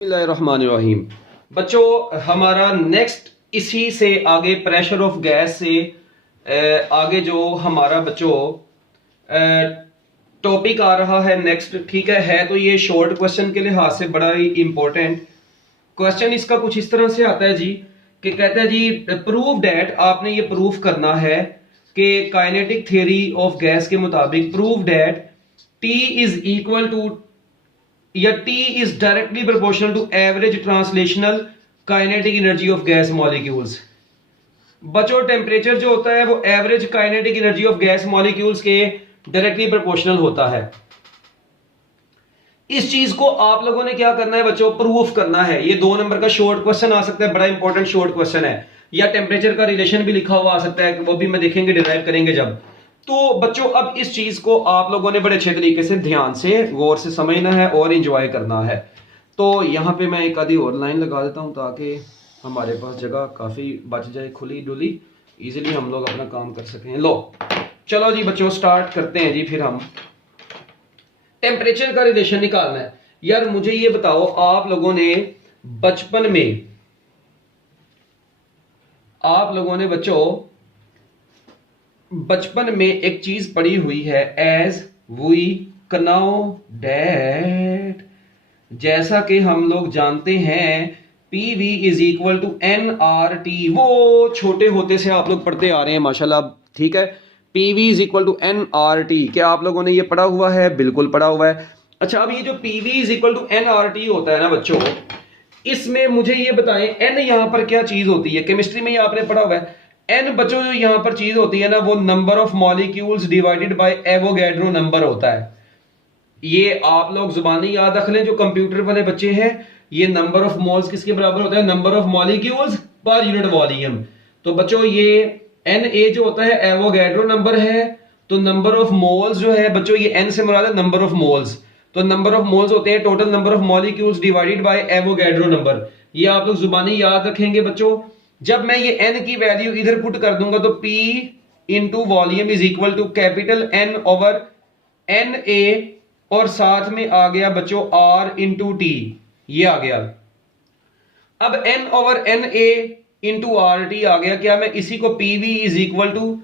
बिस्मिल्लाहिर्रहमानिर्रहीम। बच्चों हमारा नेक्स्ट इसी से आगे प्रेशर ऑफ गैस से आगे जो हमारा बच्चों टॉपिक आ रहा है नेक्स्ट, ठीक है तो ये शॉर्ट क्वेश्चन के लिहाज से बड़ा ही इंपॉर्टेंट क्वेश्चन इसका कुछ इस तरह से आता है जी कि कहते हैं जी प्रूव डैट, आपने ये प्रूफ करना है कि काइनेटिक थ्योरी ऑफ गैस के मुताबिक prove that T is equal to या T is directly proportional to average translational kinetic energy of gas molecules. बच्चों टेम्परेचर जो होता है वो average kinetic energy of gas molecules के डायरेक्टली प्रोपोर्शनल होता है। इस चीज को आप लोगों ने क्या करना है बच्चों, प्रूफ करना है। ये 2 नंबर का शॉर्ट क्वेश्चन आ सकता है, बड़ा इंपॉर्टेंट शॉर्ट क्वेश्चन है, या टेम्परेचर का रिलेशन भी लिखा हुआ आ सकता है, वो भी मैं देखेंगे डिराइव करेंगे जब। तो बच्चों अब इस चीज को आप लोगों ने बड़े अच्छे तरीके से ध्यान से गौर से समझना है और एंजॉय करना है। तो यहाँ पे मैं एक आधी और लाइन लगा देता हूँ ताकि हमारे पास जगह काफी बच जाए, खुली डुली, इजीली हम लोग अपना काम कर सकें। लो चलो जी बच्चों स्टार्ट करते हैं जी। फिर हम टेम्परेचर का रिलेशन निकालना है। यार मुझे ये बताओ, आप लोगों ने बचपन में एक चीज पढ़ी हुई है, एज वी कनाओ डैट, जैसा कि हम लोग जानते हैं P V is equal to N R T. वो छोटे होते से आप लोग पढ़ते आ रहे हैं माशाल्लाह, ठीक है। P V is equal to N R T, क्या आप लोगों ने ये पढ़ा हुआ है? बिल्कुल पढ़ा हुआ है। अच्छा अब ये जो P V is equal to N R T होता है ना बच्चों, इसमें मुझे ये बताएं एन यहां पर क्या चीज होती है? केमिस्ट्री में ये आपने पढ़ा हुआ है। एन बच्चों जो यहां पर चीज होती है ना, वो number of molecules divided by Avogadro number होता है। ये आप लोग जुबानी याद रख लें जो कंप्यूटर वाले बच्चे हैं, ये नंबर ऑफ मोल्स किसके बराबर होता है? Number of molecules per unit volume. तो बच्चों ये एन ए जो होता है एवोगैड्रो नंबर है, तो नंबर ऑफ मोल्स जो है बच्चों ये एन से मुराद है नंबर ऑफ मोल्स। तो नंबर ऑफ मोल्स होते हैं total number of molecules divided by Avogadro number. ये आप लोग जुबानी याद रखेंगे बच्चों। जब मैं ये एन की वैल्यू इधर पुट कर दूंगा तो P into volume is equal to capital N over N A, और साथ में आ गया बच्चों आर इंटू टी, ये आ गया। अब N over N A into R T आ गया। क्या मैं इसी को P V is equal to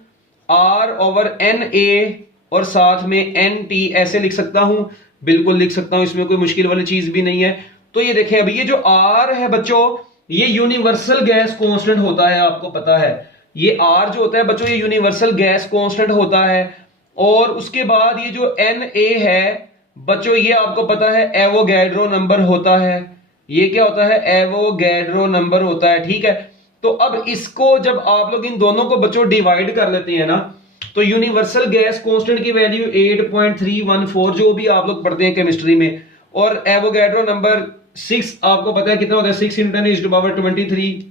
R over N A और साथ में एन टी ऐसे लिख सकता हूं? बिल्कुल लिख सकता हूं, इसमें कोई मुश्किल वाली चीज भी नहीं है। तो ये देखें अभी ये जो आर है बच्चों, ये यूनिवर्सल गैस कांस्टेंट होता है, आपको पता है। ये आर जो होता है बच्चों ये यूनिवर्सल गैस कांस्टेंट होता है। और उसके बाद ये जो एन ए है बच्चों, ये आपको पता है एवोगैड्रो नंबर होता है। ये क्या होता है? एवोगैड्रो नंबर होता है, ठीक है। तो अब इसको जब आप लोग इन दोनों को बच्चों डिवाइड कर लेते हैं ना, तो यूनिवर्सल गैस कांस्टेंट की वैल्यू 8.314 जो भी आप लोग पढ़ते हैं केमिस्ट्री में, और एवोगैड्रो नंबर 6 आपको पता है कितना होता है? 6 × 10⁻23।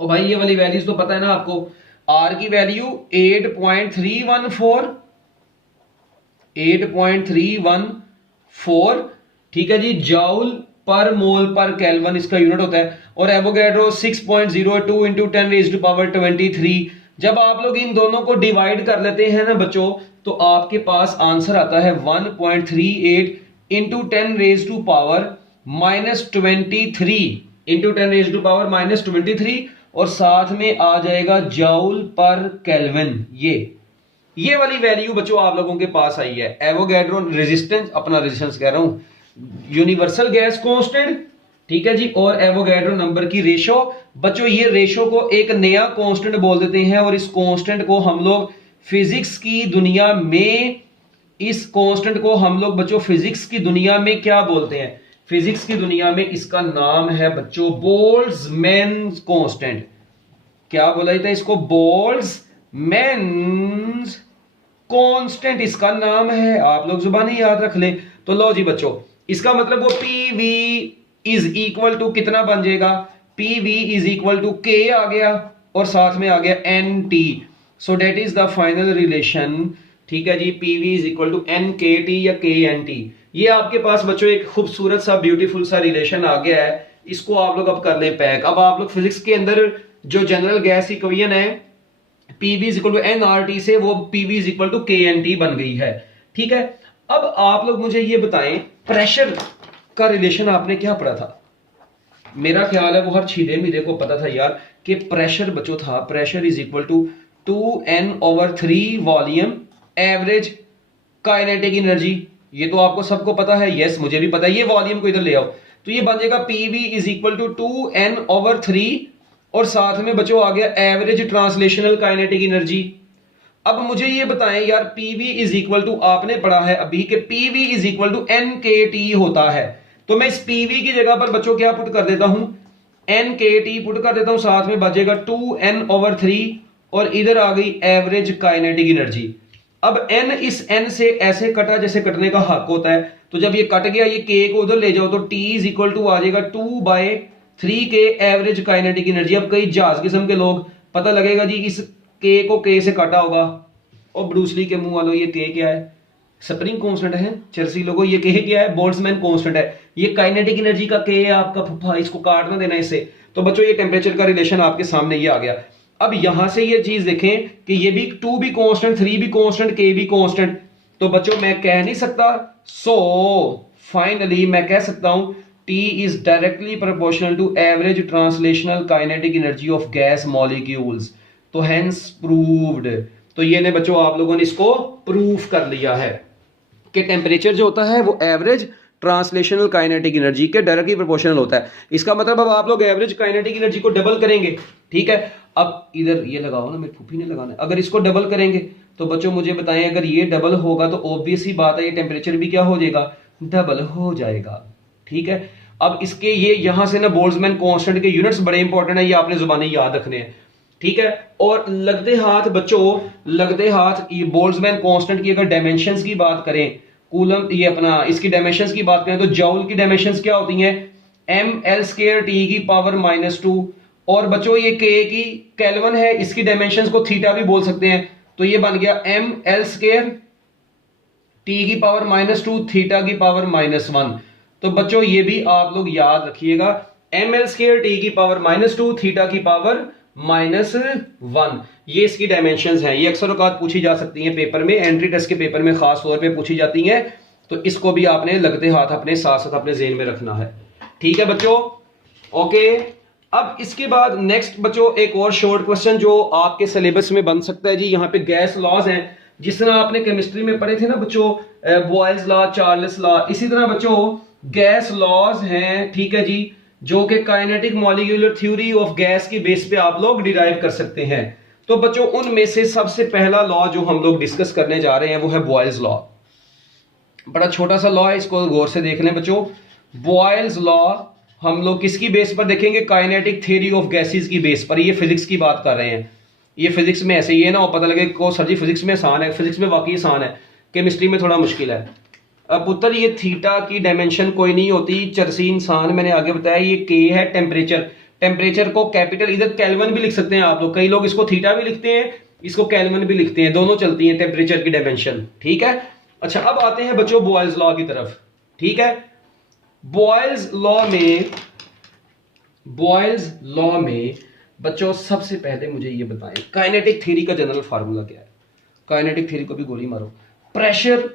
और भाई ये वाली वैल्यूज तो पता है ना आपको। आर की वैल्यू 8.314, ठीक है जी, जाउल पर मोल पर केल्विन इसका यूनिट होता है। और एवोगैड्रो 6.02 इंटू 10⁻23। जब आप लोग इन दोनों को डिवाइड कर लेते हैं ना बच्चों, तो आपके पास आंसर आता है 1.38 इंटू 10⁻⁻23 इंटू 10⁻⁻23, और साथ में आ जाएगा जाउल पर केल्विन। ये वाली वैल्यू बच्चों आप लोगों के पास आई है। एवोगैड्रो रेजिस्टेंस, अपना रेजिस्टेंस कह रहा हूं, यूनिवर्सल गैस कांस्टेंट, ठीक है जी, और एवोगैड्रो नंबर की रेशो। बच्चों ये रेशो को एक नया कांस्टेंट बोल देते हैं, और इस कांस्टेंट को हम लोग फिजिक्स की दुनिया में, इस कांस्टेंट को हम लोग बच्चों फिजिक्स की दुनिया में क्या बोलते हैं? फिजिक्स की दुनिया में इसका नाम है बच्चों बोल्ट्जमैन कांस्टेंट। क्या बोला जाता है इसको? बोल्ट्जमैन कांस्टेंट इसका नाम है। आप लोग जुबानी याद रख लें। तो लो जी बच्चों, इसका मतलब वो P V is equal to कितना बन जाएगा? P V is equal to K आ गया, और साथ में आ गया N T. So that is the final relation, ठीक है जी। P V is equal to N K T या के एन टी। ये आपके पास बच्चों एक खूबसूरत सा ब्यूटीफुल सा रिलेशन आ गया है। इसको आप लोग अब कर लें पैक। अब आप लोग फिजिक्स के अंदर जो जनरल गैस इक्वेशन है PV is equal to N R T से, वो PV is equal to K N T बन गई है, ठीक है। अब आप लोग मुझे ये बताएं प्रेशर का रिलेशन आपने क्या पढ़ा था? मेरा ख्याल है वो हर छीले मीरे को पता था यार कि प्रेशर बच्चों था, pressure is equal to 2n/3 volume average kinetic energy. ये तो आपको सबको पता है, यस मुझे भी पता है। ये वॉल्यूम को इधर ले आओ तो ये बन जाएगा PV is equal to 2n/3 और साथ में बच्चों आ गया एवरेज ट्रांसलेशनल काइनेटिक एनर्जी। अब मुझे ये बताएं यार, पीवी इज इक्वल टू, आपने पढ़ा है अभी कि PV is equal to NKT होता है, तो मैं इस पीवी की जगह पर बच्चों क्या पुट कर देता हूं, एनकेटी पुट कर देता हूं, साथ में बचेगा 2n/3 और इधर आ गई एवरेज काइनेटिक एनर्जी। अब n इस n से ऐसे कटा जैसे कटने का हक होता है, तो जब ये कट गया, ये k को उधर ले जाओ तो t इज इक्वल टू आ जाएगा 2/3 के एवरेज काइनेटिक एनर्जी। अब कई जहाज किस्म के लोग पता लगेगा जी इस k को k से काटा होगा, और ब्रूसली के मुंह वालों ये k क्या है, स्प्रिंग कांस्टेंट है। चेल्सी लोगों ये k क्या है, बोल्ट्जमैन कांस्टेंट है। ये काइनेटिक एनर्जी का k है आपका फुफा, इसको काटना देना इससे। तो बच्चों ये टेम्परेचर का रिलेशन आपके सामने ये आ गया। अब यहां से ये चीज देखें कि ये भी 2 भी कांस्टेंट, 3 भी कांस्टेंट, k भी कांस्टेंट, तो बच्चों मैं कह नहीं सकता, सो फाइनली मैं कह सकता हूं T is directly proportional to average translational kinetic energy of gas molecules, तो hence proved। तो ये ने बच्चों आप लोगों ने इसको प्रूफ कर लिया है कि टेम्परेचर जो होता है वो एवरेज ट्रांसलेशनल काइनेटिक एनर्जी के डायरेक्टली प्रोपोर्शनल होता है। इसका मतलब अब आप लोग एवरेज काइनेटिक एनर्जी को डबल करेंगे, ठीक है। अब इधर ये लगाओ ना, मेरी फूफी ने लगाना है। अगर इसको डबल करेंगे तो बच्चों मुझे बताएं, अगर ये डबल होगा तो ऑब्वियस ही बात है ये टेम्परेचर भी क्या हो जाएगा, डबल हो जाएगा, ठीक है। अब इसके ये यहां से ना बोल्ट्जमैन कांस्टेंट के यूनिट्स बड़े इंपॉर्टेंट है, ये आपने जुबानी याद रखने हैं, ठीक है। और लगते हाथ बच्चों, लगते हाथ ये बोल्ट्जमैन कांस्टेंट की अगर डायमेंशंस की बात करें, कूलम ये अपना इसकी डायमेंशंस की बात करें तो जॉउल की डायमेंशंस क्या होती हैं, ml²T⁻², और बच्चों ये k की केल्विन है, इसकी डायमेंशंस को थीटा भी बोल सकते हैं, तो ये बन गया ml²T⁻², θ⁻1। तो बच्चों ये भी आप लोग याद रखिएगा, ml²T⁻², θ⁻1, ये इसकी डायमेंशंस हैं। ये अक्सर औकात पूछी जा सकती हैं पेपर में, एंट्री टेस्ट के पेपर में खास तौर पे पूछी जाती हैं, तो इसको भी आपने लगते हाथ अपने साथ साथ अपने ज़हन में रखना है, ठीक है बच्चों, ओके। अब इसके बाद नेक्स्ट बच्चों एक और शॉर्ट क्वेश्चन जो आपके सिलेबस में बन सकता है जी। यहाँ पे गैस लॉज हैं, जिस तरह आपने केमिस्ट्री में पढ़े थे ना बच्चों, बॉयल्स लॉ, चार्ल्स लॉ, इसी तरह बच्चों गैस लॉज हैं, ठीक है जी, जो कि kinetic molecular theory of gas की बेस पे आप लोग डिराइव कर सकते हैं। तो बच्चों उनमें से सबसे पहला लॉ जो हम लोग डिस्कस करने जा रहे हैं वो है बॉयल्स लॉ। बड़ा छोटा सा लॉ है, इसको गौर से देख लें बच्चों। बॉयल्स लॉ हम लोग किसकी बेस पर देखेंगे, काइनेटिक थ्योरी ऑफ गैसेस की बेस पर। ये फिजिक्स की बात कर रहे हैं, ये फिजिक्स में ऐसे ही है ना, और पता लगे को सर जी फिजिक्स में आसान है, फिजिक्स में वाकई आसान है, केमिस्ट्री में थोड़ा मुश्किल है। अब पुत्र ये थीटा की डायमेंशन कोई नहीं होती, चरसी इंसान मैंने आगे बताया, ये के है टेम्परेचर, टेम्परेचर को कैपिटल इधर केल्विन भी लिख सकते हैं आप लोग, कई लोग इसको थीटा भी लिखते हैं, इसको केल्विन भी लिखते हैं, दोनों चलती हैं टेम्परेचर की डायमेंशन, ठीक है। अच्छा अब आते हैं बच्चों बॉयल्स लॉ की तरफ, ठीक है। बॉयल्स लॉ में बच्चों सबसे पहले मुझे ये बताएं काइनेटिक थ्योरी का जनरल फार्मूला क्या है। काइनेटिक थ्योरी को भी गोली मारो, pressure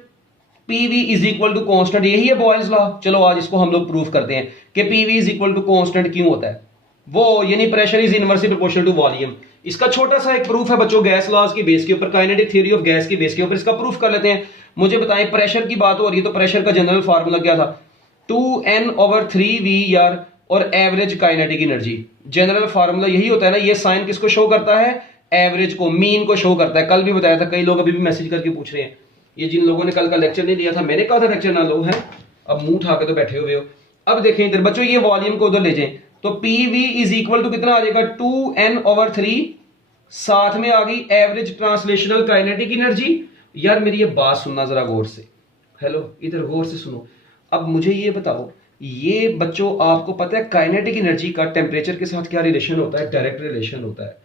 PV is equal to constant, यही है बॉयल्स लॉ। चलो आज इसको हम लोग प्रूफ करते हैं कि PV is equal to constant क्यों होता है, वो यानी pressure is inversely proportional to volume. इसका छोटा सा एक प्रूफ है बच्चों गैस लॉज की बेस के ऊपर, काइनेटिक थ्योरी ऑफ गैस की बेस के ऊपर, इसका प्रूफ कर लेते हैं। मुझे बताएं प्रेशर की बात हो रही है तो प्रेशर का जनरल फार्मूला क्या था, 2n/3V यार, और average kinetic energy. General formula यही होता है ना, ये साइन किसको शो करता है, एवरेज को, मीन को शो करता है। कल भी बताया था, कई लोग अभी भी मैसेज करके पूछ रहे हैं, ये जिन लोगों ने कल का लेक्चर नहीं लिया था, मैंने कहा था लेक्चर ना लो है, अब मुंह उठा के तो बैठे हुए हो। अब देखें इधर बच्चों, ये वॉल्यूम को उधर ले जाएं तो PV इज इक्वल टू कितना आ जाएगा, 2n/3, साथ में आ गई एवरेज ट्रांसलेशनल काइनेटिक एनर्जी। यार मेरी ये बात सुनना जरा गौर से, हेलो इधर गौर से सुनो। अब मुझे ये बताओ, ये बच्चों आपको पता है काइनेटिक एनर्जी का टेम्परेचर के साथ क्या रिलेशन होता है, डायरेक्ट रिलेशन होता है,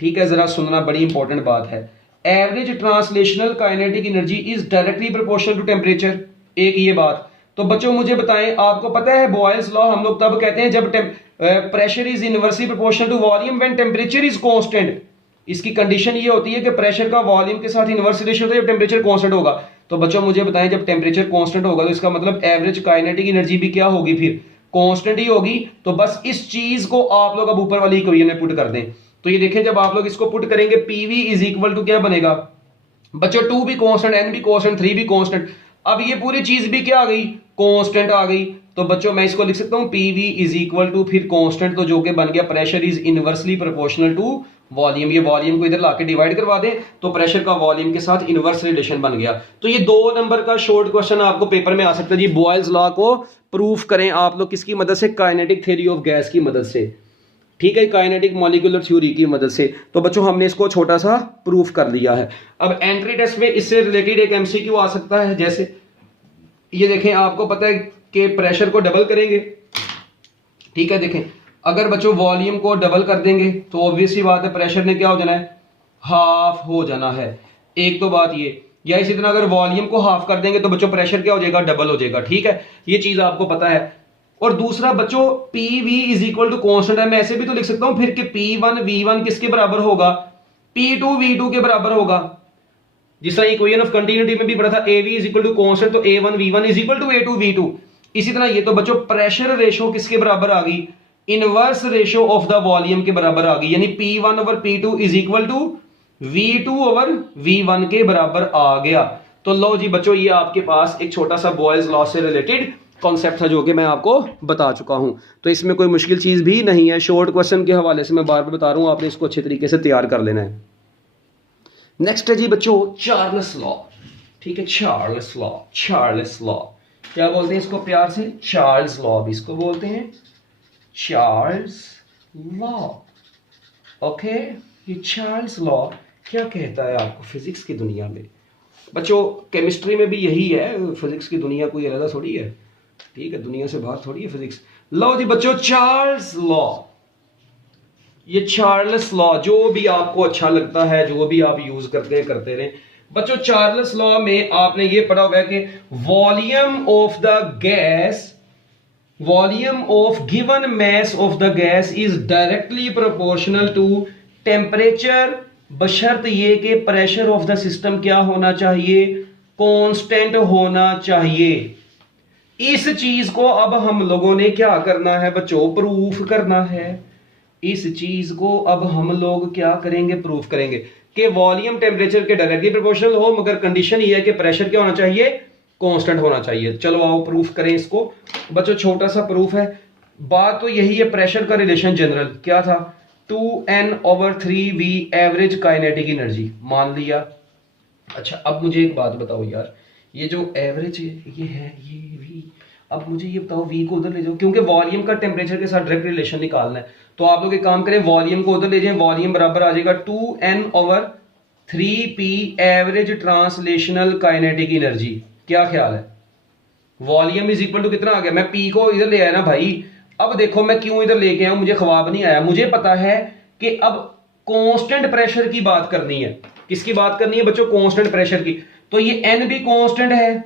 ठीक है। जरा सुनना, बड़ी इंपॉर्टेंट बात है। Average translational kinetic energy is directly proportional to temperature, एक ये बात। तो बच्चों मुझे बताएं, आपको पता है बॉयल्स लॉ हम लोग तब कहते हैं जब pressure is inversely proportional to volume when temperature is constant. इसकी कंडीशन ये होती है कि प्रेशर का वॉल्यूम के साथ इनवर्स रिलेशन होता है जब टेम्परेचर कांस्टेंट होगा। तो बच्चों मुझे बताएं जब टेम्परेचर कांस्टेंट होगा तो इसका मतलब एवरेज काइनेटिक एनर्जी भी क्या होगी, फिर कांस्टेंट ही होगी। तो बस इस चीज को आप लोग अब ऊपर वाली इक्वेशन में पुट कर दें। तो ये देखें जब आप लोग इसको पुट करेंगे पीवी इज इक्वल टू क्या बनेगा बच्चों, 2 भी कांस्टेंट, n भी कांस्टेंट, 3 भी कांस्टेंट। अब ये पूरी चीज भी क्या आ गई, कांस्टेंट आ गई। तो बच्चों मैं इसको लिख सकता हूं पीवी इज इक्वल टू फिर कांस्टेंट, तो जो कि बन गया pressure is inversely proportional to volume. ये वॉल्यूम को इधर लाके डिवाइड करवा दें तो प्रेशर का वॉल्यूम के साथ इनवर्स रिलेशन बन गया। तो ये 2 नंबर का शॉर्ट क्वेश्चन आपको पेपर में आ सकता है जी। बॉयल्स लॉ को प्रूफ करें आप लोग किसकी मदद से, काइनेटिक थ्योरी ऑफ गैस की मदद से, ठीक है, काइनेटिक मॉलिक्यूलर थ्योरी की मदद से। तो बच्चों हमने इसको छोटा सा प्रूफ कर लिया है। अब एंट्री टेस्ट में इससे रिलेटेड एक एमसीक्यू आ सकता है, जैसे ये देखें, आपको पता है कि प्रेशर को डबल करेंगे, ठीक है। देखें अगर बच्चों वॉल्यूम को डबल कर देंगे तो ऑब्वियसली बात है प्रेशर ने क्या हो जाना है, हाफ हो जाना है। एक तो बात ये, या इसी तरह अगर वॉल्यूम को हाफ कर देंगे तो बच्चों प्रेशर क्या हो जाएगा, डबल हो जाएगा, ठीक है, ये चीज आपको पता है। और दूसरा बच्चों PV is equal to constant है, मैं ऐसे भी तो लिख सकता हूं फिर कि P1 V1 किसके बराबर होगा, P2 V2 के बराबर होगा। जिस तरह इक्वेशन ऑफ कंटिन्यूटी में भी पढ़ा था AV is equal to constant, तो A1 V1 is equal to A2 V2। इसी तरह ये तो बच्चों प्रेशर रेशो किसके बराबर आ गई, inverse ratio of the volume के बराबर आ गई, यानी P1 over P2 is equal to V2 over V1 के बराबर आ गया। तो लो जी बच्चों, ये आपके पास एक छोटा सा बॉयल्स लॉ से रिलेटेड कॉन्सेप्ट था जो कि मैं आपको बता चुका हूं। तो इसमें कोई मुश्किल चीज भी नहीं है। शॉर्ट क्वेश्चन के हवाले से मैं बार बार बता रहा हूं, आपने इसको अच्छे तरीके से तैयार कर लेना है। नेक्स्ट है जी बच्चों चार्ल्स लॉ, ठीक है, चार्ल्स लॉ। चार्ल्स लॉ क्या बोलते हैं इसको प्यार से, चार्ल्स लॉ भी इसको बोलते हैं, चार्ल्स लॉ। ओके, ये चार्ल्स लॉ क्या कहता है आपको फिजिक्स की दुनिया में। बच्चों केमिस्ट्री में भी यही है, फिजिक्स की दुनिया कोई अलग थोड़ी है, ठीक है, दुनिया से बाहर थोड़ी है फिजिक्स। लो जी बच्चों चार्ल्स लॉ, ये चार्ल्स लॉ जो भी आपको अच्छा लगता है, जो भी आप यूज करते रहे बच्चों। चार्ल्स लॉ में आपने ये पढ़ा हुआ है कि volume of the gas, volume of given mass of the gas is directly proportional to temperature, बशर्त ये कि प्रेशर ऑफ द सिस्टम क्या होना चाहिए, कांस्टेंट होना चाहिए। इस चीज को अब हम लोगों ने क्या करना है बच्चों, प्रूफ करना है। इस चीज को अब हम लोग क्या करेंगे, प्रूफ करेंगे कि वॉल्यूम टेम्परेचर के डायरेक्टली प्रोपोर्शनल हो, मगर कंडीशन ये है कि प्रेशर क्या होना चाहिए, कांस्टेंट होना चाहिए। चलो आओ प्रूफ करें इसको बच्चों, छोटा सा प्रूफ है। बात तो यही है, प्रेशर का रिलेशन जनरल क्या था, 2N/3V एवरेज काइनेटिक एनर्जी मान लिया। अच्छा अब मुझे एक बात बताओ यार, ये जो एवरेज ये है ये V, अब मुझे ये बताओ V को उधर ले जाओ, क्योंकि वॉल्यूम का टेम्परेचर के साथ डायरेक्ट रिलेशन निकालना है। तो आप लोग एक काम करें, वॉल्यूम को उधर ले जाएं, वॉल्यूम बराबर आ जाएगा 2N/3P average translational kinetic energy. क्या ख्याल है, वॉल्यूम इज इक्वल टू कितना आ गया, मैं P को इधर ले आया ना भाई। अब देखो मैं क्यों इधर लेके आया, मुझे ख्वाब नहीं आया, मुझे पता है कि अब कांस्टेंट प्रेशर की बात करनी है। किसकी बात करनी है बच्चों, कांस्टेंट प्रेशर की। तो ये N भी कांस्टेंट है,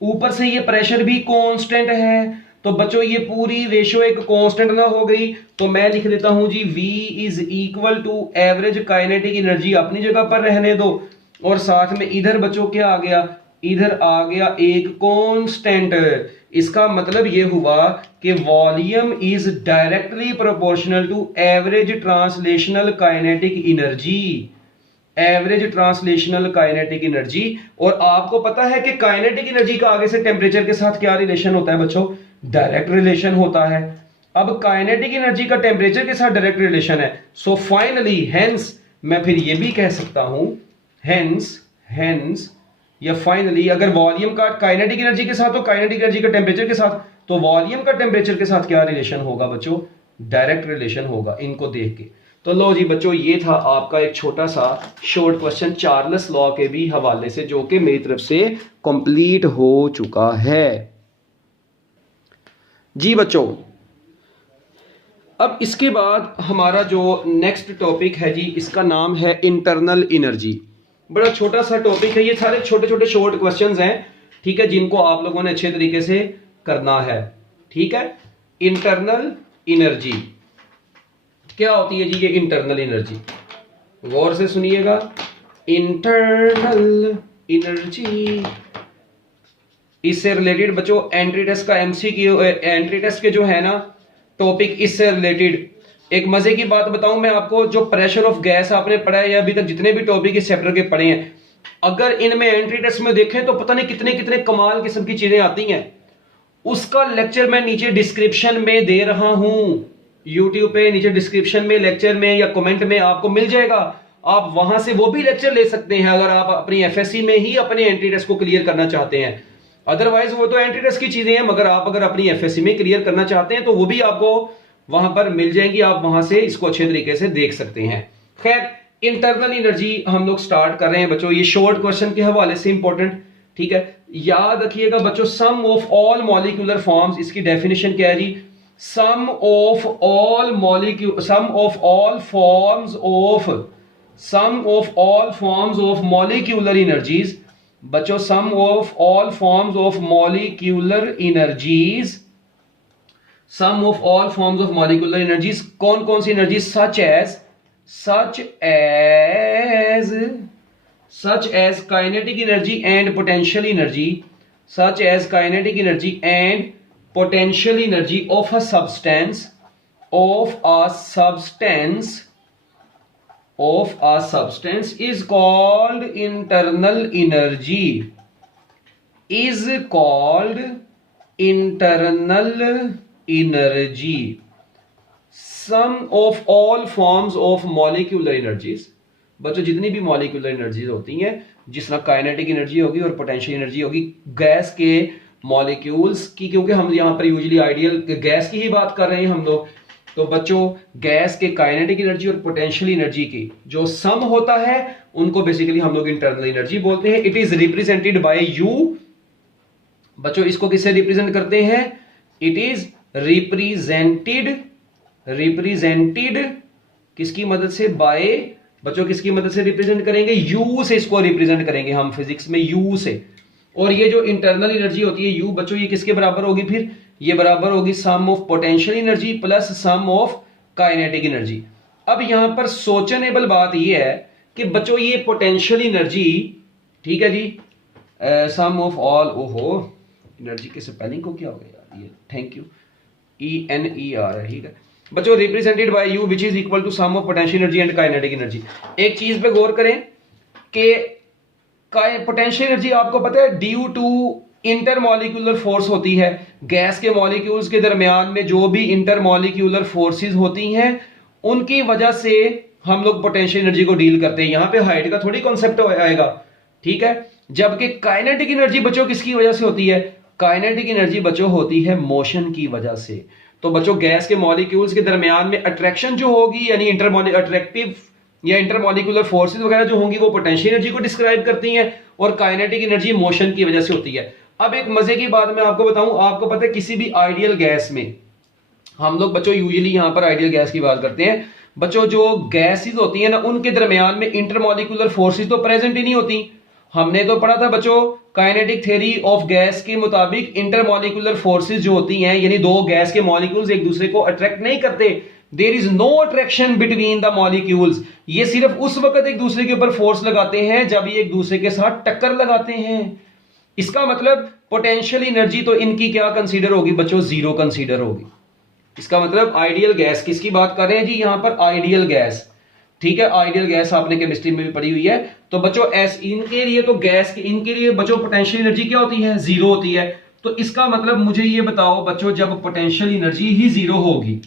ऊपर से ये प्रेशर भी कांस्टेंट है, तो बच्चों ये पूरी रेशियो एक कांस्टेंट ना हो गई। तो मैं लिख देता हूं जी V is equal to average kinetic energy अपनी जगह पर रहने दो, और साथ में इधर बच्चों क्या आ गया, इधर आ गया एक कांस्टेंट। इसका मतलब ये हुआ कि volume is directly proportional to average translational kinetic energy, average translational kinetic energy. और आपको पता है कि काइनेटिक एनर्जी का आगे से टेम्परेचर के साथ क्या रिलेशन होता है बच्चों, डायरेक्ट रिलेशन होता है। अब काइनेटिक एनर्जी का टेम्परेचर के साथ डायरेक्ट रिलेशन है, सो फाइनली हेंस मैं फिर ये भी कह सकता हूं, हेंस या फाइनली अगर वॉल्यूम का काइनेटिक एनर्जी के साथ, तो काइनेटिक एनर्जी का टेम्परेचर के साथ, तो वॉल्यूम का टेम्परेचर के साथ क्या रिलेशन होगा बच्चों, डायरेक्ट रिलेशन होगा, इनको देख के। तो लो जी बच्चों ये था आपका एक छोटा सा शॉर्ट क्वेश्चन चार्ल्स लॉ के भी हवाले से, जो कि मेरी तरफ से कंप्लीट हो चुका है जी बच्चों। अब इसके बाद हमारा जो नेक्स्ट टॉपिक है जी, इसका नाम है इंटरनल एनर्जी। बड़ा छोटा सा टॉपिक है, ये सारे छोटे छोटे शॉर्ट क्वेश्चंस हैं, ठीक है, जिनको आप लोगों ने अच्छे तरीके से करना है, ठीक है। इंटरनल एनर्जी क्या होती है जी, ये इंटरनल एनर्जी गौर से सुनिएगा। इंटरनल एनर्जी इससे रिलेटेड बच्चों एंट्री टेस्ट का एमसीक्यू, एंट्री टेस्ट के जो है ना टॉपिक, इससे रिलेटेड एक मजे की बात बताऊं मैं आपको, जो प्रेशर ऑफ गैस आपने पढ़ा है या अभी तक जितने भी टॉपिक इस चैप्टर के पढ़े हैं, अगर इनमें एंट्री टेस्ट में देखें तो पता नहीं कितने कितने कमाल किस्म की चीजें आती हैं। उसका लेक्चर मैं नीचे डिस्क्रिप्शन में दे रहा हूं, यूट्यूब पे नीचे डिस्क्रिप्शन में लेक्चर में या कमेंट में आपको मिल जाएगा। आप वहां से वो भी लेक्चर ले सकते हैं अगर आप अपनी एफएससी में ही अपने एंट्री टेस्ट को क्लियर करना चाहते हैं। अदरवाइज वो तो एंट्री टेस्ट की चीजें हैं, मगर आप अगर अपनी एफएससी में क्लियर करना चाहते हैं तो वो भी आपको वहां पर मिल जाएंगी, आप वहां से इसको अच्छे तरीके से देख सकते हैं। खैर, इंटरनल एनर्जी हम लोग स्टार्ट कर रहे हैं बच्चों, ये शॉर्ट क्वेश्चन के हवाले से इंपॉर्टेंट, ठीक है। याद रखिएगा बच्चों, sum of all molecular forms, इसकी डेफिनेशन क्या है जी? Sum of all molecule, sum of all forms of, sum of all forms of molecular energies बच्चों, sum of all forms of molecular energies, sum of all forms of molecular energies, कौन कौन सी energy? such as kinetic energy and potential energy, such as kinetic energy and potential energy of a substance, is called internal energy, is called internal energy. Sum of all forms of molecular energies बच्चों, जितनी भी molecular energies होती हैं, जिस तरह kinetic energy होगी और potential energy होगी गैस के मॉलिक्यूल्स की, क्योंकि हम यहां पर यूजुअली आइडियल गैस की ही बात कर रहे हैं हम लोग, तो बच्चों गैस के काइनेटिक एनर्जी और पोटेंशियल एनर्जी की जो सम होता है उनको बेसिकली हम लोग इंटरनल एनर्जी बोलते हैं। It is represented by you बच्चों, इसको किससे रिप्रेजेंट करते हैं? इट इज रिप्रेजेंटेड किसकी मदद से? बाय बच्चों, किसकी मदद से रिप्रेजेंट करेंगे? यू से इसको रिप्रेजेंट करेंगे हम फिजिक्स में, यू से। और ये जो इंटरनल एनर्जी होती है यू बच्चों, ये किसके बराबर होगी फिर? ये बराबर होगी sum of potential energy plus sum of kinetic energy. अब यहां पर सोचनेबल बात ये है कि बच्चों ये पोटेंशियल एनर्जी, ठीक है जी, सम ऑफ ऑल, ओहो एनर्जी के स्पेलिंग को क्या हो गया यार, ये थैंक यू, ENER है, ठीक है बच्चों, represented by U which is equal to sum of potential energy and kinetic energy. एक चीज पे गौर करें कि पोटेंशियल एनर्जी आपको पता है ड्यू टू इंटरमॉलिक्यूलर फोर्स होती है, गैस के मॉलिक्यूल्स के दरमियान में जो भी इंटरमॉलिक्यूलर फोर्सेस होती हैं उनकी वजह से हम लोग पोटेंशियल एनर्जी को डील करते हैं। यहां पे हाइट का थोड़ी कॉन्सेप्ट आएगा, ठीक है। जबकि काइनेटिक एनर्जी बच्चों किसकी वजह से होती है? काइनेटिक एनर्जी बच्चों होती है मोशन की वजह से। तो बच्चों गैस के मॉलिक्यूल्स के दरमियान में अट्रैक्शन जो होगी, यानी अट्रैक्टिव या इंटरमॉलिक्यूलर फोर्सेस वगैरह जो होंगी वो पोटेंशियल एनर्जी को डिस्क्राइब करती हैं, और काइनेटिक एनर्जी मोशन की वजह से होती है। अब एक मजे की बात मैं आपको बताऊं, आपको पता है किसी भी आइडियल गैस में, हम लोग बच्चों यूजुअली यहां पर आइडियल गैस की बात करते हैं बच्चों, जो गैसेस होती है ना उनके दरमियान में इंटरमॉलिक्यूलर फोर्सेस तो प्रेजेंट ही नहीं होती। हमने तो पढ़ा था बच्चों काइनेटिक थ्योरी ऑफ गैस के मुताबिक इंटरमॉलिक्यूलर फोर्सेस जो होती हैं, यानी दो गैस के मॉलिक्यूल्स एक दूसरे को अट्रैक्ट नहीं करते, there is no attraction between the molecules. ये सिर्फ उस वक्त एक दूसरे के ऊपर फोर्स लगाते हैं जब ये एक दूसरे के साथ टक्कर लगाते हैं। इसका मतलब पोटेंशियल एनर्जी तो इनकी क्या कंसीडर होगी बच्चों? जीरो कंसीडर होगी। इसका मतलब आइडियल गैस, किसकी बात कर रहे हैं जी यहां पर? आइडियल गैस, ठीक है। आइडियल गैस आपने केमिस्ट्री में भी पढ़ी हुई है। तो बच्चों इनके लिए तो गैस के, इनके लिए बच्चों पोटेंशियल एनर्जी क्या होती है? जीरो होती है। तो इसका मतलब मुझे ये बताओ बच्चों, जब पोटेंशियल एनर्जी ही जीरो होगी,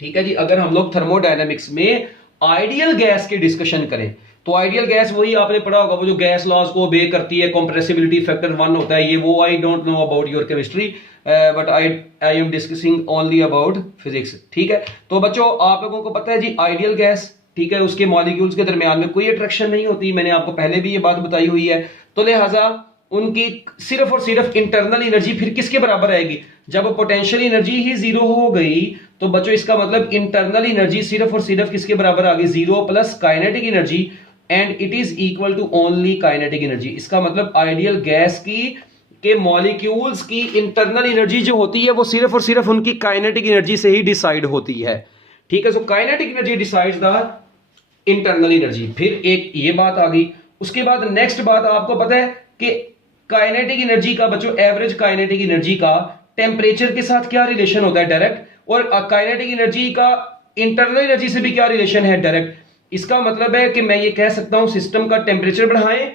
ठीक है जी, अगर हम लोग थर्मोडायनेमिक्स में आइडियल गैस की डिस्कशन करें तो आइडियल गैस वही आपने पढ़ा होगा, वो जो गैस लॉज को ओबे करती है, कंप्रेसिबिलिटी फैक्टर 1 होता है, ये वो I don't know about your chemistry but I am discussing only about physics, ठीक है। तो बच्चों आप लोगों को पता है जी आइडियल गैस, ठीक है, उसके मॉलिक्यूल्स के दरमियान में कोई अट्रैक्शन नहीं होती, मैंने आपको पहले भी ये बात बताई हुई है। तो लिहाजा उनकी सिर्फ और सिर्फ इंटरनल एनर्जी फिर किसके बराबर आएगी? जब पोटेंशियल एनर्जी ही जीरो हो गई तो बच्चों इसका मतलब इंटरनल एनर्जी सिर्फ और सिर्फ किसके बराबर आ गई? Zero plus kinetic energy, and it is equal to only kinetic energy. इसका मतलब आइडियल गैस की के मॉलिक्यूल्स की इंटरनल एनर्जी जो होती है वो सिर्फ और सिर्फ उनकी काइनेटिक एनर्जी से ही डिसाइड होती है, ठीक है। So kinetic energy decides the internal energy. फिर एक ये बात आ गई, उसके बाद नेक्स्ट बात आपको पता है कि काइनेटिक एनर्जी का बच्चों, एवरेज काइनेटिक एनर्जी का टेम्परेचर के साथ क्या रिलेशन होता है? डायरेक्ट। और काइनेटिक एनर्जी का इंटरनल एनर्जी से भी क्या रिलेशन है? डायरेक्ट। इसका मतलब है कि मैं ये कह सकता हूं सिस्टम का टेम्परेचर बढ़ाएं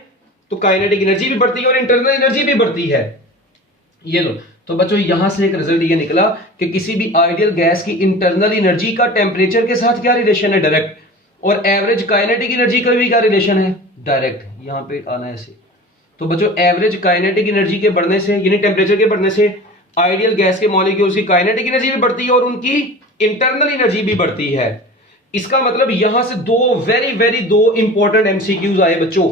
तो काइनेटिक एनर्जी भी बढ़ती है और इंटरनल एनर्जी भी बढ़ती है। ये लो, तो बच्चों यहां से एक रिजल्ट ये निकला कि किसी भी आइडियल गैस की इंटरनल एनर्जी का टेम्परेचर के साथ क्या रिलेशन है? डायरेक्ट। और एवरेज काइनेटिक एनर्जी का भी क्या रिलेशन है? डायरेक्ट। यहां पे आना है ऐसे। तो बच्चों एवरेज काइनेटिक एनर्जी के बढ़ने से यानी टेम्परेचर के बढ़ने से आइडियल गैस के मॉलिक्यूल्स की काइनेटिक एनर्जी भी बढ़ती है और उनकी इंटरनल एनर्जी भी बढ़ती है। इसका मतलब यहां से दो इंपॉर्टेंट एमसीक्यूज आए बच्चों,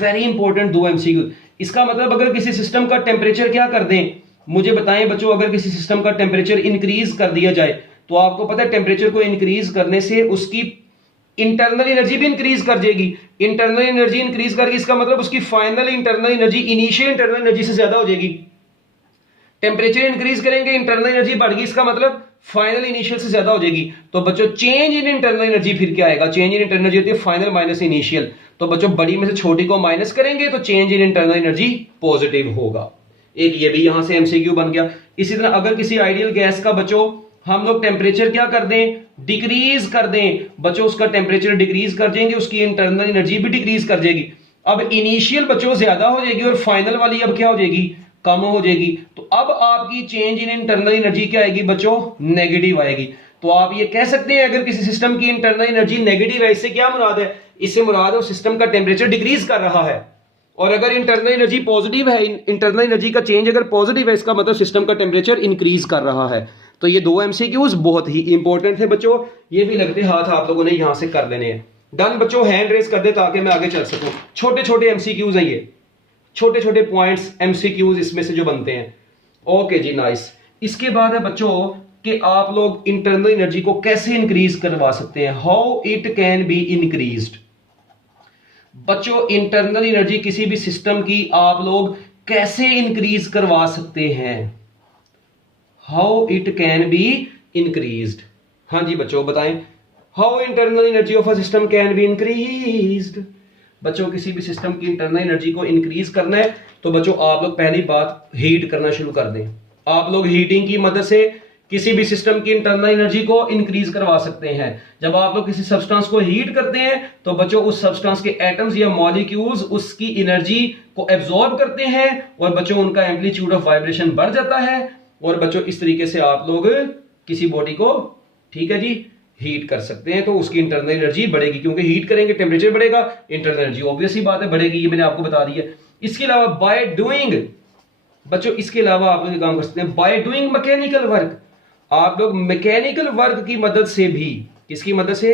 वेरी इंपॉर्टेंट दो एमसीक्यू। इसका मतलब अगर किसी सिस्टम का टेम्परेचर क्या कर दें, मुझे बताएं बच्चों, अगर किसी सिस्टम का टेम्परेचर इंक्रीज कर दिया जाए तो आपको पता है टेम्परेचर को इंक्रीज करने से उसकी इंटरनल एनर्जी भी इंक्रीज कर जाएगी। इंटरनल एनर्जी इंक्रीज करके इसका मतलब उसकी final internal energy initial internal energy से ज्यादा हो जाएगी। टेम्परेचर इंक्रीज करेंगे, इंटरनल एनर्जी बढ़ गई, इसका मतलब फाइनल इनिशियल से ज्यादा हो जाएगी। तो बच्चों चेंज इन इंटरनल एनर्जी फिर क्या आएगा? चेंज इन इंटरनल एनर्जी होती है फाइनल माइनस इनिशियल। तो बच्चों बड़ी में से छोटी को माइनस करेंगे तो change in internal energy positive होगा। एक ये भी यहां से एमसीक्यू बन गया। इसी तरह अगर किसी आइडियल गैस का बच्चों हम लोग टेम्परेचर क्या कर दें? डिक्रीज कर दें बच्चों, उसका टेम्परेचर डिक्रीज कर देंगे, उसकी इंटरनल एनर्जी भी डिक्रीज कर जाएगी। अब इनिशियल बच्चों ज्यादा हो जाएगी और फाइनल वाली अब क्या हो जाएगी? कम हो जाएगी। तो अब आपकी चेंज इन इंटरनल एनर्जी क्या आएगी बच्चों? नेगेटिव आएगी। तो आप ये कह सकते हैं अगर किसी सिस्टम की इंटरनल एनर्जी नेगेटिव है, इससे क्या मुराद है? इससे मुराद है सिस्टम का टेम्परेचर डिक्रीज कर रहा है। और अगर इंटरनल एनर्जी पॉजिटिव है, इंटरनल एनर्जी का चेंज अगर पॉजिटिव है, इसका मतलब सिस्टम का टेम्परेचर इंक्रीज कर रहा है। तो ये दो एमसीक्यूज बहुत ही इंपॉर्टेंट थे बच्चों, ये भी लगते हाथ आप लोगों ने यहां से कर लेने हैं। डन बच्चों, हैंड रेस कर दे ताकि मैं आगे चल सकूं। छोटे छोटे एमसीक्यूज हैं ये, छोटे छोटे पॉइंट्स एमसीक्यूज इसमें से जो बनते हैं। ओके जी, नाइस। इसके बाद है बच्चों कि आप लोग इंटरनल एनर्जी को कैसे इंक्रीज करवा सकते हैं, how it can be increased. बच्चों इंटरनल एनर्जी किसी भी सिस्टम की आप लोग कैसे इंक्रीज करवा सकते हैं, how it can be increased. हाँ जी बच्चों बताएं, how internal energy of a system can be increased. बच्चों किसी भी सिस्टम की इंटरनल एनर्जी को इंक्रीज करना है तो बच्चों आप लोग पहली बात हीट करना शुरू कर दें। आप लोग हीटिंग की मदद से किसी भी सिस्टम की इंटरनल एनर्जी को इंक्रीज करवा सकते हैं। जब आप लोग किसी सब्सटेंस को हीट करते हैं तो बच्चों उस सब्सटेंस के एटम्स या मॉलिक्यूल्स उसकी एनर्जी को एब्जॉर्ब करते हैं और बच्चों उनका एम्पलीट्यूड ऑफ वाइब्रेशन बढ़ जाता है। और बच्चों इस तरीके से आप लोग किसी बॉडी को, ठीक है जी, हीट कर सकते हैं तो उसकी इंटरनल एनर्जी बढ़ेगी, क्योंकि हीट करेंगे टेम्परेचर बढ़ेगा, इंटरनल एनर्जी ऑब्वियस ही बात है बढ़ेगी, ये मैंने आपको बता दिया। इसके अलावा बाय डूइंग, बच्चों इसके अलावा आप लोग काम कर सकते हैं बाय डूइंग मैकेनिकल वर्क। आप लोग मैकेनिकल वर्क की मदद से भी, किसकी मदद से?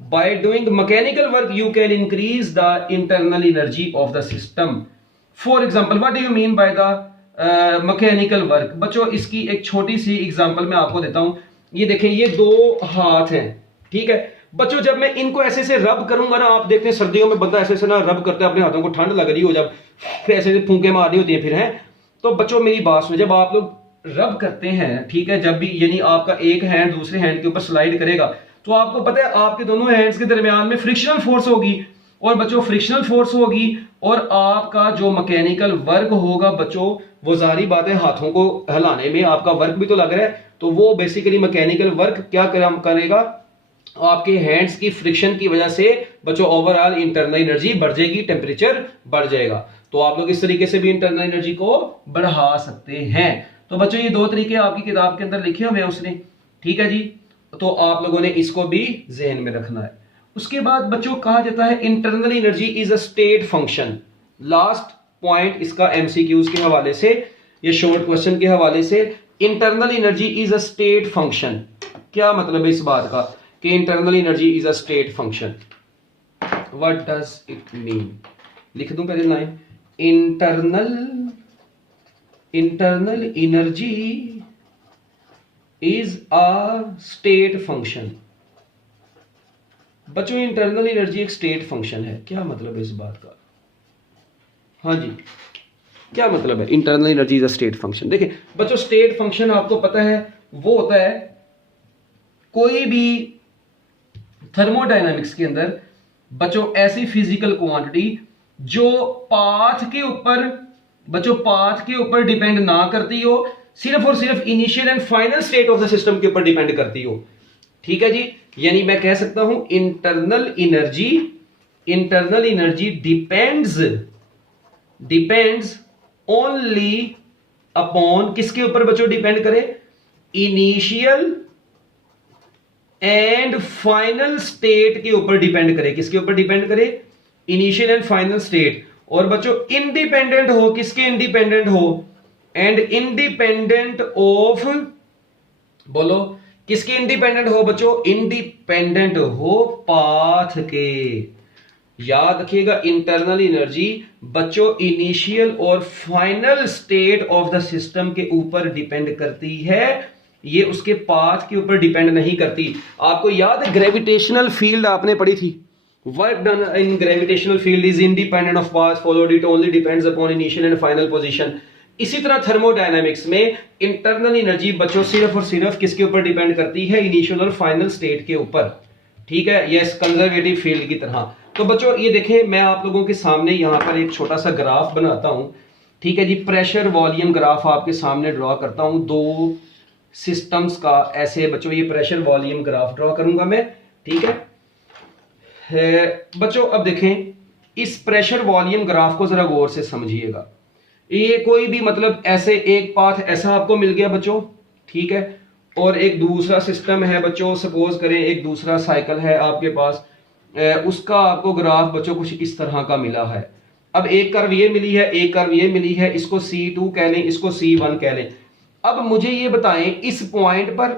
By doing mechanical work you can increase the internal energy of the system. For example what do you mean by the mechanical work. बच्चों इसकी एक छोटी सी एग्जांपल मैं आपको देता हूं। ये देखें, ये दो हाथ हैं, ठीक है बच्चों, जब मैं इनको ऐसे से रब करूंगा ना, आप देखते हैं सर्दियों में बंदा ऐसे से ना रब करता है अपने हाथों को, ठंड लग रही हो जब, फिर ऐसे फूंके मारनी होती है फिर हैं। तो बच्चों मेरी बात सुनो, जब आप लोग रब करते हैं, ठीक है, जब भी यानी आपका एक हैंड दूसरे हैंड के ऊपर स्लाइड करेगा तो आपको पता है आपके दोनों हैंड्स के दरमियान में फ्रिक्शनल फोर्स होगी। और बच्चों फ्रिक्शनल फोर्स होगी और आपका जो मैकेनिकल वर्क होगा बच्चों, वो जारी बात है हाथों को हिलाने में आपका वर्क भी तो लग रहा है, तो वो बेसिकली मैकेनिकल वर्क क्या करेगा, आपके हैंड्स की फ्रिक्शन की वजह से बच्चों ओवरऑल इंटरनल एनर्जी बढ़ जाएगी, टेम्परेचर बढ़ जाएगा। तो आप लोग इस तरीके से भी इंटरनल एनर्जी को बढ़ा सकते हैं। तो बच्चों ये दो तरीके आपकी किताब के अंदर लिखे हुए हैं उसने, ठीक है जी, तो आप लोगों ने इसको भी जहन में रखना है। उसके बाद बच्चों कहा जाता है internal energy is a state function. Last point इसका एमसीक्यूज के हवाले से, ये शॉर्ट क्वेश्चन के हवाले से, internal energy is a state function. क्या मतलब है इस बात का कि internal energy is a state function, what does it mean. लिख दूं पहले line, internal energy is a state function. बच्चों इंटरनल एनर्जी एक स्टेट फंक्शन है, क्या मतलब है इस बात का? हाँ जी, क्या मतलब है internal energy is a state function. देखिए बच्चों स्टेट फंक्शन आपको पता है वो होता है कोई भी थर्मोडायनामिक्स के अंदर बच्चों ऐसी फिजिकल क्वांटिटी जो पाथ के ऊपर बच्चों पाथ के ऊपर डिपेंड ना करती हो, सिर्फ और सिर्फ initial and final state of the system के ऊपर डिपेंड करती हो। ठीक है जी, यानी मैं कह सकता हूं internal energy depends only upon, किसके ऊपर बच्चों डिपेंड करे, इनिशियल एंड फाइनल स्टेट के ऊपर डिपेंड करे। किसके ऊपर डिपेंड करे, इनिशियल एंड फाइनल स्टेट। और बच्चों इंडिपेंडेंट हो, किसके इंडिपेंडेंट हो, एंड इंडिपेंडेंट ऑफ, बोलो किसके इंडिपेंडेंट हो बच्चों, इंडिपेंडेंट हो पाथ के। याद रखिएगा इंटरनल एनर्जी बच्चों इनिशियल और final state of the system के ऊपर डिपेंड करती है, ये उसके पाथ के ऊपर डिपेंड नहीं करती। आपको याद है ग्रेविटेशनल फील्ड आपने पढ़ी थी, work done in gravitational field is independent of path followed, it only depends upon initial and final position. इसी तरह थर्मोडायनामिक्स में इंटरनल एनर्जी बच्चों सिर्फ और सिर्फ किसके ऊपर डिपेंड करती है, इनिशियल और फाइनल स्टेट के ऊपर। ठीक है, यस, कंजर्वेटिव फील्ड की तरह। तो बच्चों ये देखें, मैं आप लोगों के सामने यहां पर एक छोटा सा ग्राफ बनाता हूं। ठीक है जी, प्रेशर वॉल्यूम ग्राफ आपके सामने ड्रॉ करता हूं, दो सिस्टम्स का। ऐसे बच्चों ये प्रेशर वॉल्यूम ग्राफ ड्रॉ करूंगा मैं। ठीक है बच्चों, अब देखें इस प्रेशर वॉल्यूम ग्राफ को जरा गौर से समझिएगा। ये कोई भी मतलब ऐसे एक पाथ ऐसा आपको मिल गया बच्चों, ठीक है, और एक दूसरा सिस्टम है बच्चों, सपोज करें एक दूसरा साइकिल है आपके पास, उसका आपको ग्राफ बच्चों कुछ इस तरह का मिला है। अब एक कर्व ये मिली है, एक कर्व ये मिली है, इसको C2 कह लें, इसको C1 कह लें। अब मुझे ये बताएं इस पॉइंट पर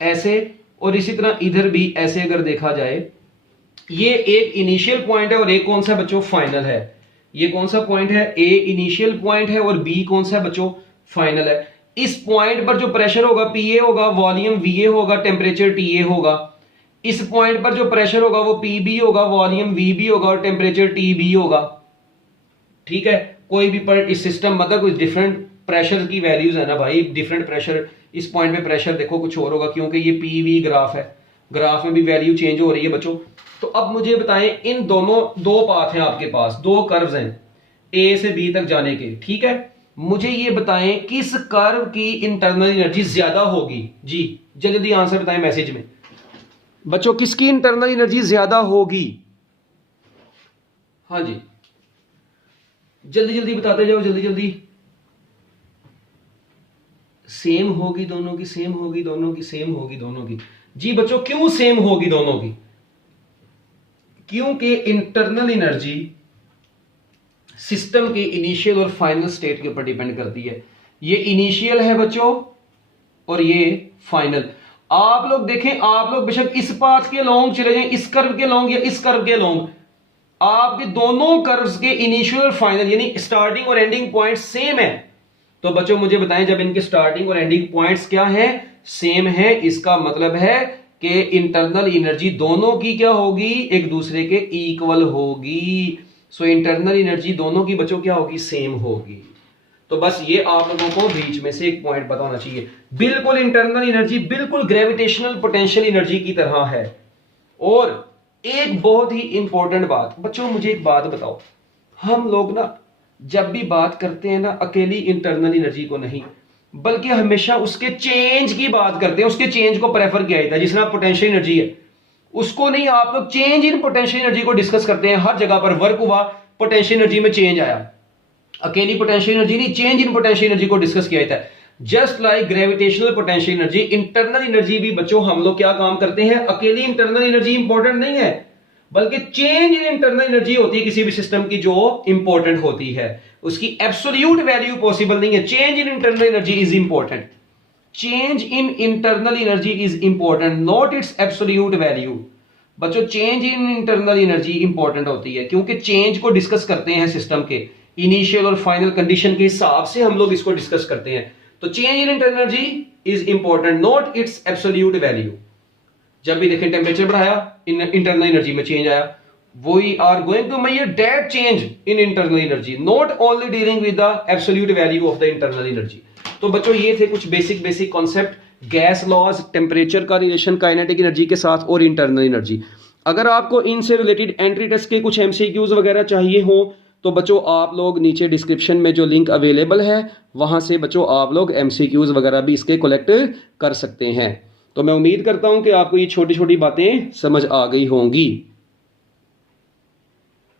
ऐसे और इसी तरह इधर भी ऐसे अगर देखा जाए, ये एक इनिशियल पॉइंट है और एक कौन सा बच्चों, फाइनल है। ये कौन सा पॉइंट है, ए इनिशियल पॉइंट है और बी कौन सा बच्चों, फाइनल है। इस पॉइंट पर जो प्रेशर होगा PA होगा, वॉल्यूम VA होगा, टेम्परेचर TA होगा। इस पॉइंट पर जो प्रेशर होगा वो PB होगा, वॉल्यूम VB होगा और टेम्परेचर TB होगा। ठीक है, कोई भी पर इस सिस्टम मतलब कुछ डिफरेंट प्रेशर की वैल्यूज है ना भाई, डिफरेंट प्रेशर। इस पॉइंट पे प्रेशर देखो कुछ और होगा क्योंकि ये PV ग्राफ है, ग्राफ में भी वैल्यू चेंज हो रही है बच्चों। तो अब मुझे बताएं, इन दोनों दो पाथ हैं आपके पास, दो कर्व्स हैं A से B तक जाने के। ठीक है, मुझे ये बताएं किस कर्व की इंटरनल एनर्जी ज्यादा होगी। जी जल्दी आंसर बताएं मैसेज में बच्चों, किसकी इंटरनल एनर्जी ज्यादा होगी। हाँ जी, जल्दी जल्दी बताते जाओ, जल्दी जल्दी। सेम होगी दोनों की, सेम होगी दोनों की, सेम होगी दोनों की। जी बच्चों, क्यों सेम होगी दोनों की, क्योंकि इंटरनल एनर्जी सिस्टम के इनिशियल और फाइनल स्टेट के ऊपर डिपेंड करती है। ये इनिशियल है बच्चों और ये फाइनल। आप लोग देखें, आप लोग बेशक इस पाथ के लॉन्ग चले जाएं, इस कर्व के लॉन्ग या इस कर्व के लॉन्ग, आपके दोनों कर्व्स के इनिशियल और फाइनल यानी स्टार्टिंग और एंडिंग पॉइंट सेम है। तो बच्चों मुझे बताएं, जब इनके स्टार्टिंग और एंडिंग पॉइंट्स क्या है, सेम है, इसका मतलब है कि इंटरनल एनर्जी दोनों की क्या होगी, एक दूसरे के इक्वल होगी। सो इंटरनल एनर्जी दोनों की बच्चों क्या होगी, सेम होगी। तो बस ये आप लोगों को बीच में से एक पॉइंट पता होना चाहिए। बिल्कुल इंटरनल एनर्जी बिल्कुल ग्रेविटेशनल पोटेंशियल एनर्जी की तरह है। और एक बहुत ही इंपॉर्टेंट बात बच्चों, मुझे एक बात बताओ, हम लोग ना जब भी बात करते हैं ना अकेली इंटरनल एनर्जी को नहीं, बल्कि हमेशा उसके चेंज की बात करते हैं, उसके चेंज को प्रेफर किया जाता है। जिसमें पोटेंशियल एनर्जी है उसको नहीं, आप लोग चेंज इन पोटेंशियल एनर्जी को डिस्कस करते हैं। हर जगह पर वर्क हुआ, पोटेंशियल एनर्जी में चेंज आया, अकेली पोटेंशियल एनर्जी नहीं, चेंज इन पोटेंशियल एनर्जी को डिस्कस किया जाता है। Just like gravitational potential energy, internal energy भी बच्चों हम लोग क्या काम करते हैं, अकेली इंटरनल एनर्जी इंपॉर्टेंट नहीं है, बल्कि चेंज इन इंटरनल एनर्जी होती है किसी भी सिस्टम की जो इंपॉर्टेंट होती है। उसकी एब्सोल्यूट वैल्यू पॉसिबल नहीं है। Change in internal energy is important, change in internal energy is important, not its absolute value. बच्चों change in internal energy important होती है क्योंकि चेंज को डिस्कस करते हैं सिस्टम के इनिशियल और फाइनल कंडीशन के हिसाब से हम लोग इसको डिस्कस करते हैं। तो change in internal energy is important, not its absolute value. जब भी देखें टेम्परेचर बढ़ाया, इंटरनल एनर्जी में चेंज आया, we are going to measure that change in internal energy, not only dealing with the absolute value of the internal energy. तो बच्चों ये थे कुछ basic concept, gas laws, temperature का रिलेशन काइनेटिक एनर्जी के साथ और इंटरनल एनर्जी। अगर आपको इनसे रिलेटेड एंट्री टेस्ट के कुछ MCQs वगैरह चाहिए हो तो बच्चों आप लोग नीचे डिस्क्रिप्शन में जो लिंक अवेलेबल है वहाँ से बच्चों आप लोग MCQs वगैरह भी इसके कलेक्ट कर सकते हैं। तो मैं उम्मीद करता हूँ कि आपको ये छोटी छोटी बातें समझ आ गई होंगी।